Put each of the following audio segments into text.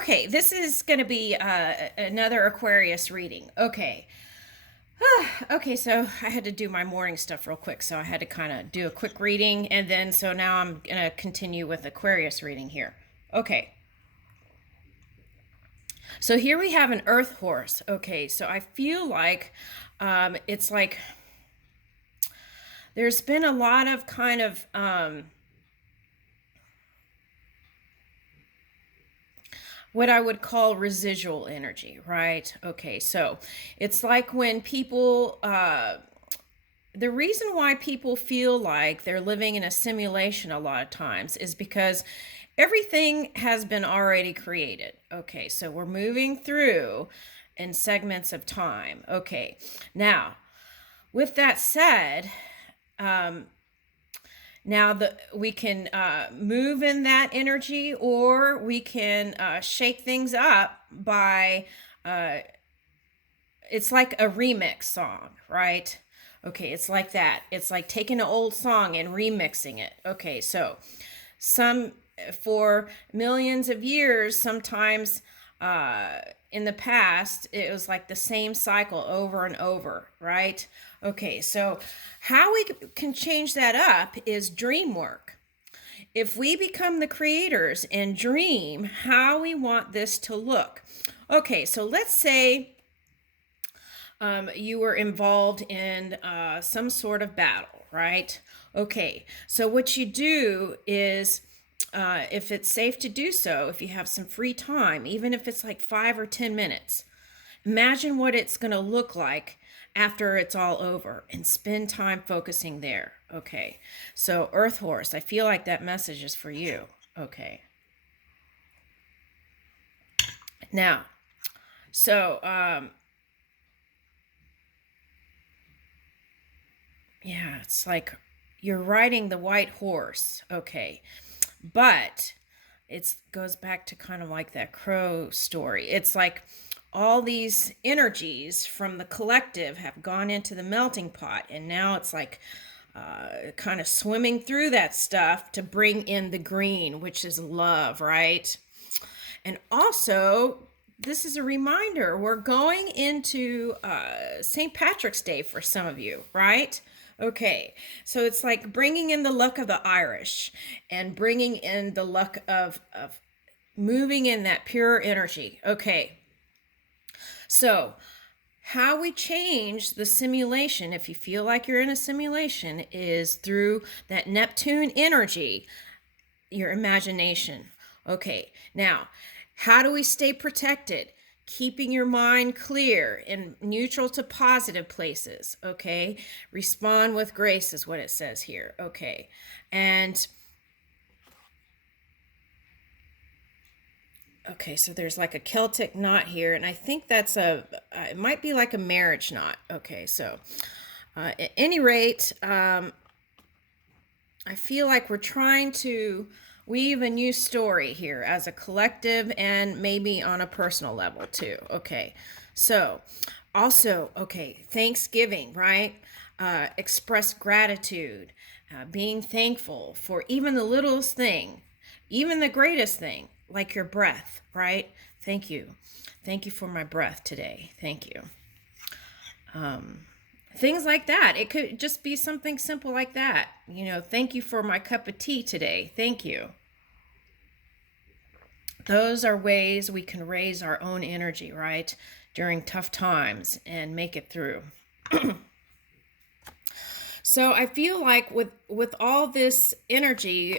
Okay, this is going to be another Aquarius reading. Okay. Okay, so I had to do my morning stuff real quick, so I had to kind of do a quick reading, and then so now I'm going to continue with Aquarius reading here. Okay, so here we have an earth horse. Okay, so I feel like it's like there's been a lot of kind of what I would call residual energy, right? Okay, so it's like when people, the reason why people feel like they're living in a simulation a lot of times is because everything has been already created. Okay, so we're moving through in segments of time. Okay, now with that said, now we can move in that energy, or we can shake things up by it's like a remix song, right? Okay, it's like that. It's like taking an old song and remixing it. Okay, so some for millions of years, sometimes in the past, it was like the same cycle over and over, right? Okay, so how we can change that up is dream work. If we become the creators and dream how we want this to look. Okay, so let's say you were involved in some sort of battle, right? Okay, so what you do is, if it's safe to do so, if you have some free time, even if it's like 5 or 10 minutes, imagine what it's going to look like after it's all over and spend time focusing there. Okay, so Earth Horse, I feel like that message is for you. Okay, now, so yeah, it's like you're riding the white horse. Okay, but it goes back to kind of like that crow story. It's like all these energies from the collective have gone into the melting pot, and now it's like kind of swimming through that stuff to bring in the green, which is love, right? And also, this is a reminder, we're going into St. Patrick's Day for some of you, right? Okay, so it's like bringing in the luck of the Irish and bringing in the luck of moving in that pure energy. Okay, so how we change the simulation, if you feel like you're in a simulation, is through that Neptune energy, your imagination. Okay, now, how do we stay protected? Keeping your mind clear and neutral to positive places. Okay, respond with grace is what it says here. Okay, and okay, so there's like a Celtic knot here, and I think that's it might be like a marriage knot. Okay, so at any rate, I feel like we're trying to weave a new story here as a collective and maybe on a personal level too. Okay, so also, okay, Thanksgiving, right? Express gratitude, being thankful for even the littlest thing, even the greatest thing, like your breath, right? Thank you. Thank you for my breath today. Thank you. Things like that. It could just be something simple like that. Thank you for my cup of tea today. Thank you. Those are ways we can raise our own energy, right? During tough times and make it through. So I feel like with all this energy,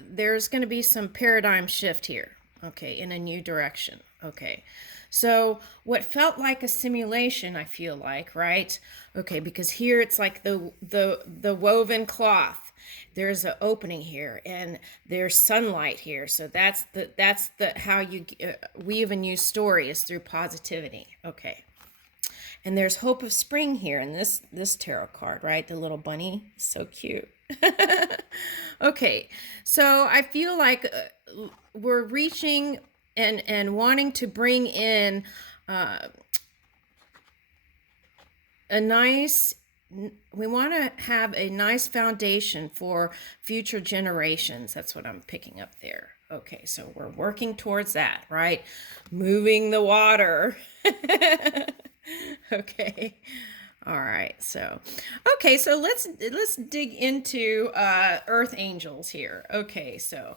there's going to be some paradigm shift here. Okay, in a new direction. Okay, so what felt like a simulation, I feel like, right? Okay, because here it's like the woven cloth. There's an opening here, and there's sunlight here. So that's the how you weave a new story is through positivity. Okay. And there's hope of spring here in this tarot card, right? The little bunny, so cute. Okay, so I feel like we're reaching and wanting to bring in a nice. We want to have a nice foundation for future generations. That's what I'm picking up there. Okay, so we're working towards that, right? Moving the water. Okay. All right. So, okay, so let's dig into earth angels here. Okay, so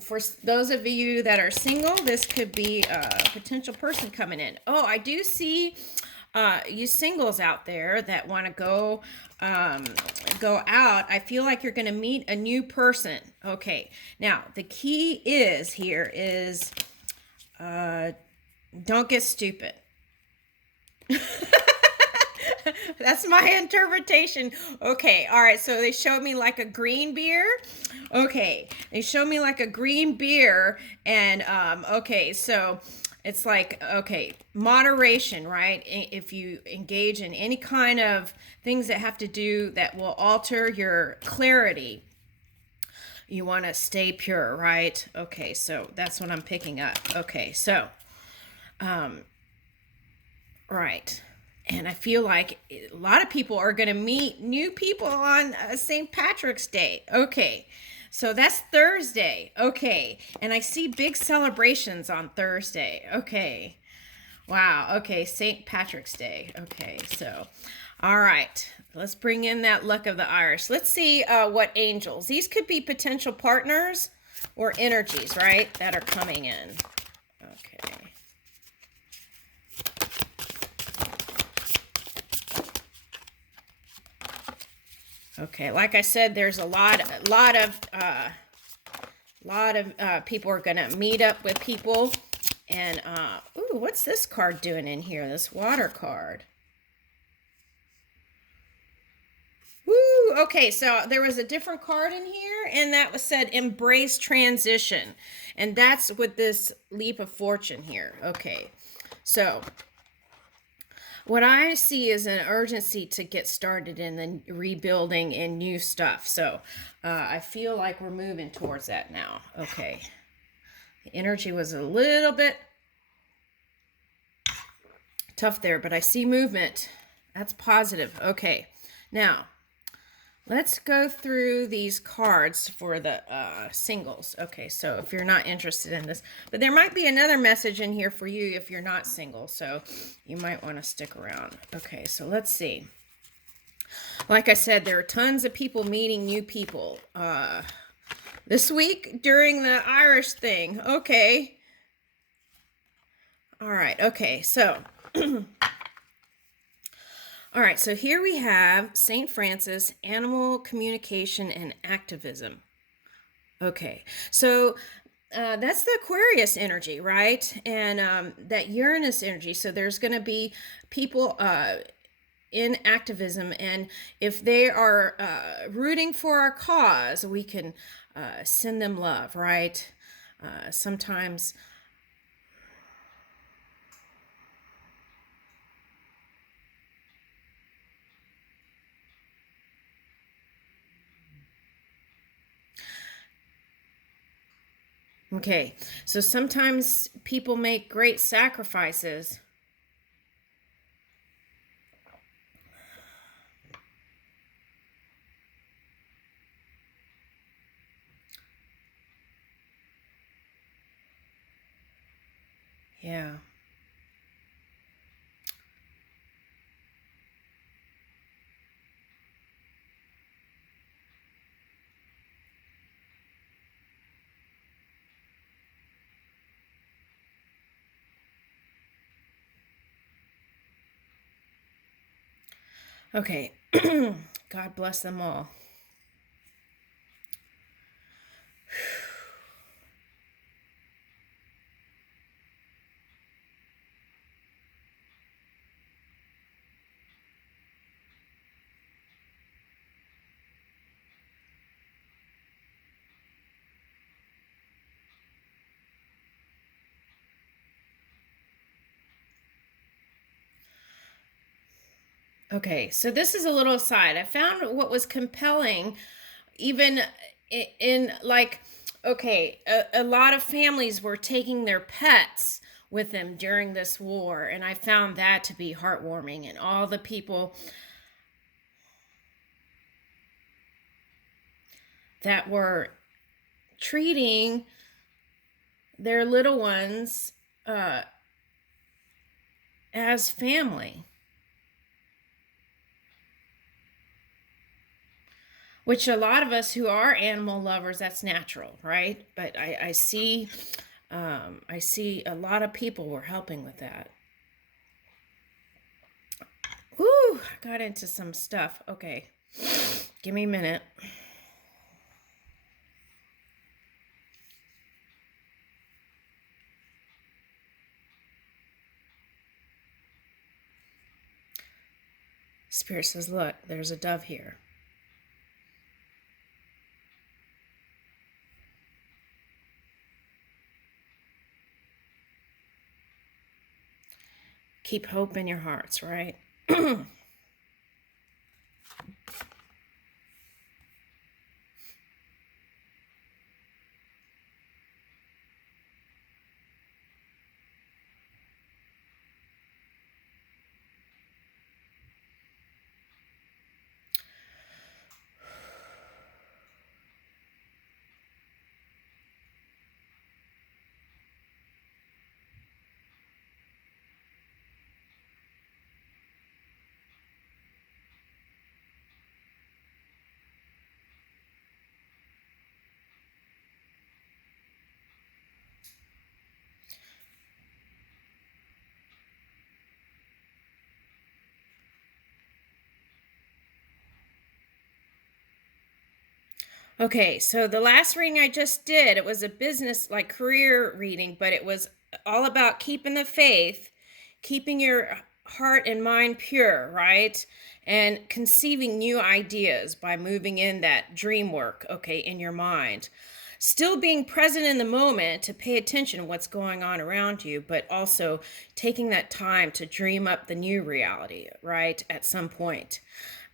for those of you that are single, this could be a potential person coming in. Oh, I do see you singles out there that want to go out. I feel like you're going to meet a new person. Okay, now the key is here is don't get stupid. That's my interpretation. Okay, all right, so they showed me like a green beer. Okay, they showed me like a green beer, and okay, so it's like, okay, moderation, right? If you engage in any kind of things that have to do that will alter your clarity, you want to stay pure, right? Okay, so that's what I'm picking up. Okay, so right. And I feel like a lot of people are going to meet new people on St. Patrick's Day. Okay. So that's Thursday. Okay. And I see big celebrations on Thursday. Okay. Wow. Okay. St. Patrick's Day. Okay. So, all right. Let's bring in that luck of the Irish. Let's see what angels. These could be potential partners or energies, right, that are coming in. Okay. Okay, like I said, there's a lot of people are gonna meet up with people, and ooh, what's this card doing in here? This water card. Woo! Okay, so there was a different card in here, and that was said embrace transition, and that's with this leap of fortune here. Okay, so what I see is an urgency to get started in the rebuilding and new stuff. So I feel like we're moving towards that now. Okay. The energy was a little bit tough there, but I see movement. That's positive. Okay. Now, let's go through these cards for the singles. Okay, so if you're not interested in this, but there might be another message in here for you if you're not single, so you might want to stick around. Okay, so let's see. Like I said, there are tons of people meeting new people this week during the Irish thing. Okay. All right, okay, so all right, so here we have St. Francis, animal communication and activism. Okay, so that's the Aquarius energy, right? And that Uranus energy. So there's going to be people in activism, and if they are rooting for our cause, we can send them love, right? Sometimes. Okay, so sometimes people make great sacrifices. Yeah. Okay, God bless them all. Okay, so this is a little aside. I found what was compelling, even in like, okay, a lot of families were taking their pets with them during this war, and I found that to be heartwarming. And all the people that were treating their little ones as family, which a lot of us who are animal lovers, that's natural, right? But I see a lot of people were helping with that. Woo, I got into some stuff. Okay, give me a minute. Spirit says, look, there's a dove here. Keep hope in your hearts, right? Okay, so the last reading I just did, it was a business, like career reading, but it was all about keeping the faith, keeping your heart and mind pure, right? And conceiving new ideas by moving in that dream work, okay, in your mind. Still being present in the moment to pay attention to what's going on around you, but also taking that time to dream up the new reality, right, at some point.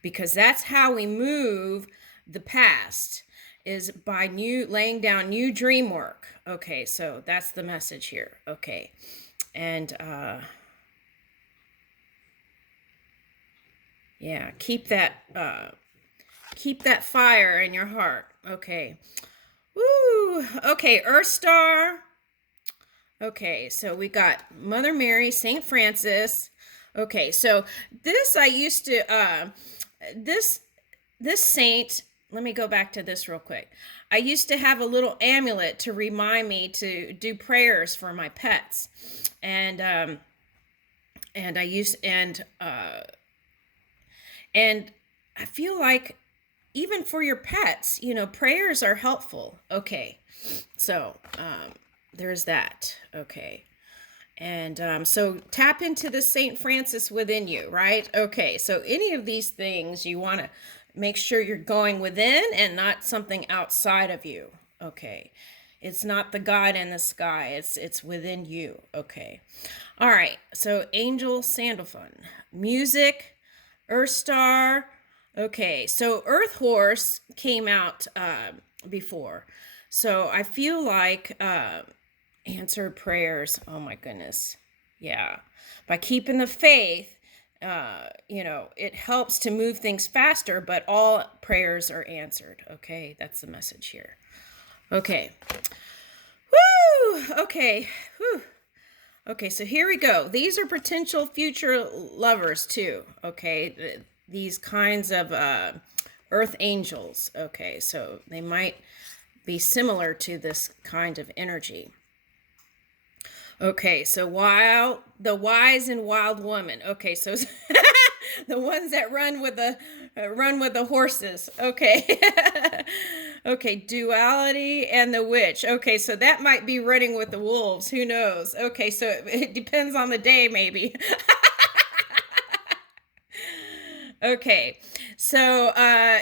Because that's how we move the past, is by laying down new dream work. Okay, so that's the message here. Okay, and yeah, keep that fire in your heart. Okay. Woo. Okay, Earth Star. Okay, so we got Mother Mary, Saint Francis. Okay, so this I used to this saint, let me go back to this real quick. I used to have a little amulet to remind me to do prayers for my pets. And I used and I feel like even for your pets, prayers are helpful. Okay. So, there's that. Okay. And so tap into the St. Francis within you, right? Okay. So any of these things, you want to make sure you're going within and not something outside of you. Okay. It's not the God in the sky. It's within you. Okay. All right. So Angel Sandalphon, music, Earth Star. Okay. So Earth Horse came out before. So I feel like answered prayers. Oh my goodness. Yeah. By keeping the faith, it helps to move things faster, but all prayers are answered. Okay, that's the message here. Okay. Woo! Okay. Whew. Okay, so here we go. These are potential future lovers too. Okay, these kinds of earth angels. Okay, so they might be similar to this kind of energy. Okay, so the wise and wild woman. Okay, so the ones that run with the horses. Okay. Okay, duality and the witch. Okay, so that might be running with the wolves. Who knows? Okay, so it depends on the day, maybe. Okay, so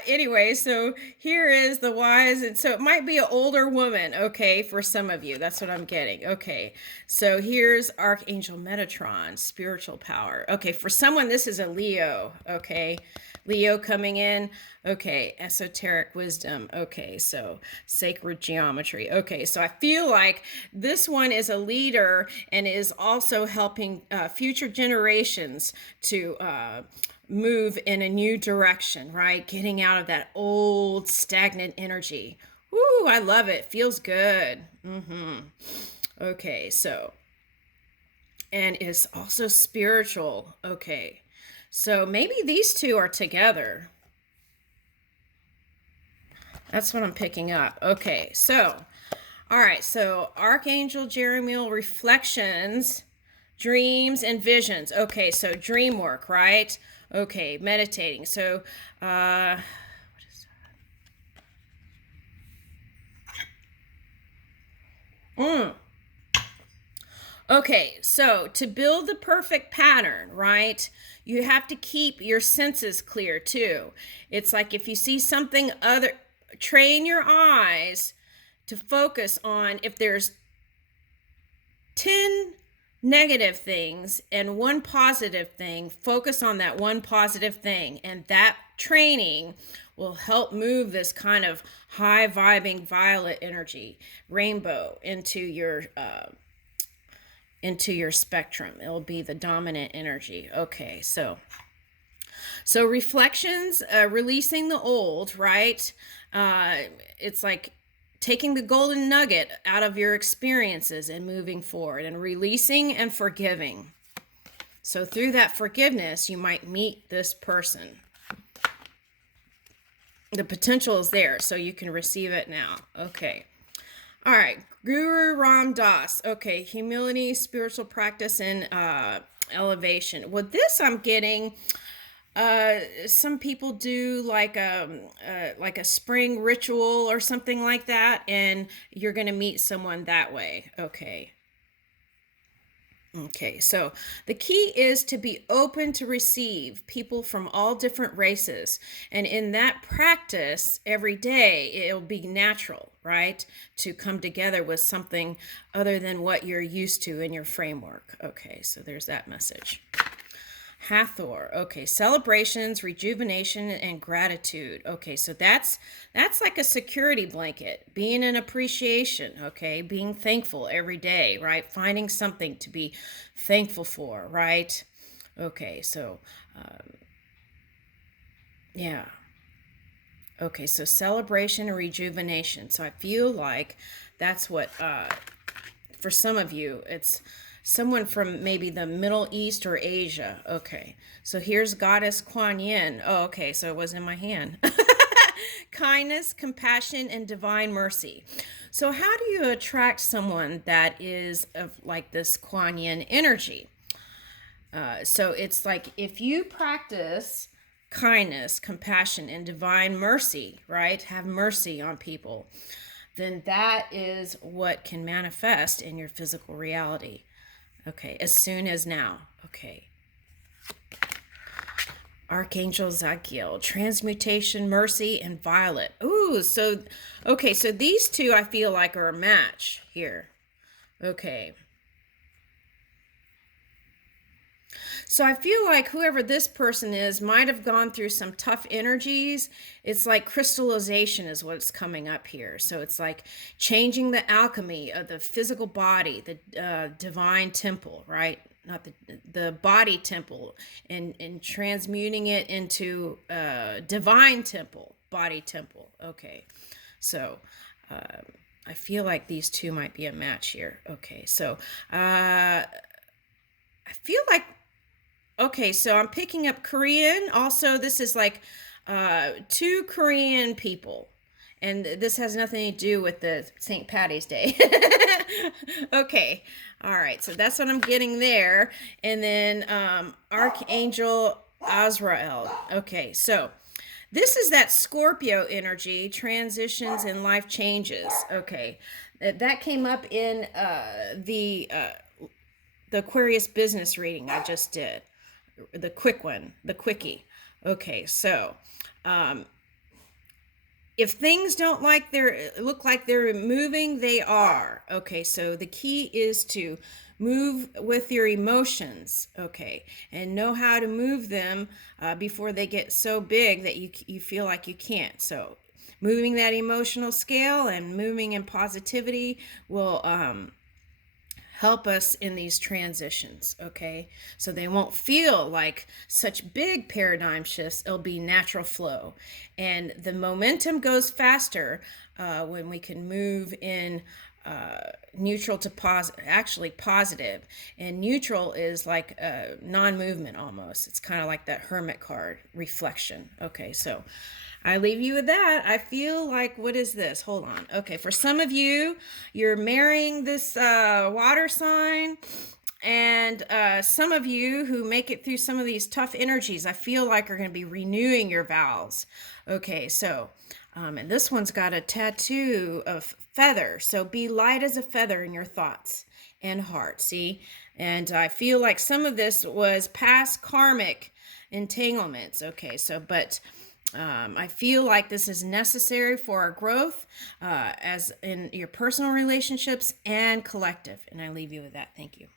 anyway, so here is the wise, and so it might be an older woman, okay, for some of you. That's what I'm getting. Okay, so here's Archangel Metatron, spiritual power. Okay, for someone, this is a Leo, okay, Leo coming in. Okay, esoteric wisdom. Okay, so sacred geometry. Okay, so I feel like this one is a leader and is also helping future generations to move in a new direction, right? Getting out of that old stagnant energy. Ooh, I love it. Feels good. Okay, so, and it's also spiritual. Okay, so maybe these two are together. That's what I'm picking up. Okay, so, all right, so Archangel Jeremiel reflections, dreams, and visions. Okay, so dream work, right? Okay, meditating. So, what is that? Okay, so to build the perfect pattern, right, you have to keep your senses clear too. It's like if you see something other, train your eyes to focus on if there's 10 negative things and one positive thing, focus on that one positive thing. And that training will help move this kind of high vibing violet energy, rainbow, into your spectrum. It'll be the dominant energy. Okay, so reflections, releasing the old, right? It's like taking the golden nugget out of your experiences and moving forward, and releasing and forgiving. So through that forgiveness, you might meet this person. The potential is there, so you can receive it now. Okay. All right, Guru Ram Das. Okay, humility, spiritual practice, and elevation. Well, this I'm getting. Some people do like a spring ritual or something like that, and you're gonna meet someone that way. Okay. Okay, so the key is to be open to receive people from all different races. And in that practice, every day, it'll be natural, right? To come together with something other than what you're used to in your framework. Okay, so there's that message. Hathor. Okay, celebrations, rejuvenation, and gratitude. Okay, so that's like a security blanket, being an appreciation. Okay, being thankful every day, right? Finding something to be thankful for, right? Okay, so yeah. Okay, so celebration and rejuvenation. So I feel like that's what for some of you, it's someone from maybe the Middle East or Asia. Okay, so here's Goddess Kuan Yin. Oh, okay, so it was in my hand. Kindness, compassion, and divine mercy. So how do you attract someone that is of like this Kuan Yin energy? So it's like if you practice kindness, compassion, and divine mercy, right? Have mercy on people, then that is what can manifest in your physical reality. Okay, as soon as now. Okay. Archangel Zachiel, transmutation, mercy, and violet. Ooh, so, okay, so these two I feel like are a match here. Okay. So I feel like whoever this person is might have gone through some tough energies. It's like crystallization is what's coming up here. So it's like changing the alchemy of the physical body, the divine temple, right? Not the body temple, and transmuting it into divine temple, body temple. Okay, so I feel like these two might be a match here. Okay, so I feel like, okay, so I'm picking up Korean. Also, this is like two Korean people. And this has nothing to do with the St. Patty's Day. Okay, all right, so that's what I'm getting there. And then Archangel Azrael. Okay, so this is that Scorpio energy, transitions and life changes. Okay, that came up in the Aquarius business reading I just did, the quick one, the quickie. Okay, so if things don't look like they're moving, they are. Okay, so the key is to move with your emotions, okay, and know how to move them before they get so big that you feel like you can't. So moving that emotional scale and moving in positivity will help us in these transitions, okay? So they won't feel like such big paradigm shifts. It'll be natural flow. And the momentum goes faster when we can move in neutral to positive, actually positive. And neutral is like a non-movement almost. It's kind of like that hermit card reflection. Okay, so I leave you with that. I feel like, what is this? Hold on. Okay, for some of you, you're marrying this water sign. And some of you who make it through some of these tough energies, I feel like are going to be renewing your vows. Okay, so, and this one's got a tattoo of feather. So be light as a feather in your thoughts and heart, see? And I feel like some of this was past karmic entanglements. Okay, so, but I feel like this is necessary for our growth as in your personal relationships and collective. And I leave you with that. Thank you.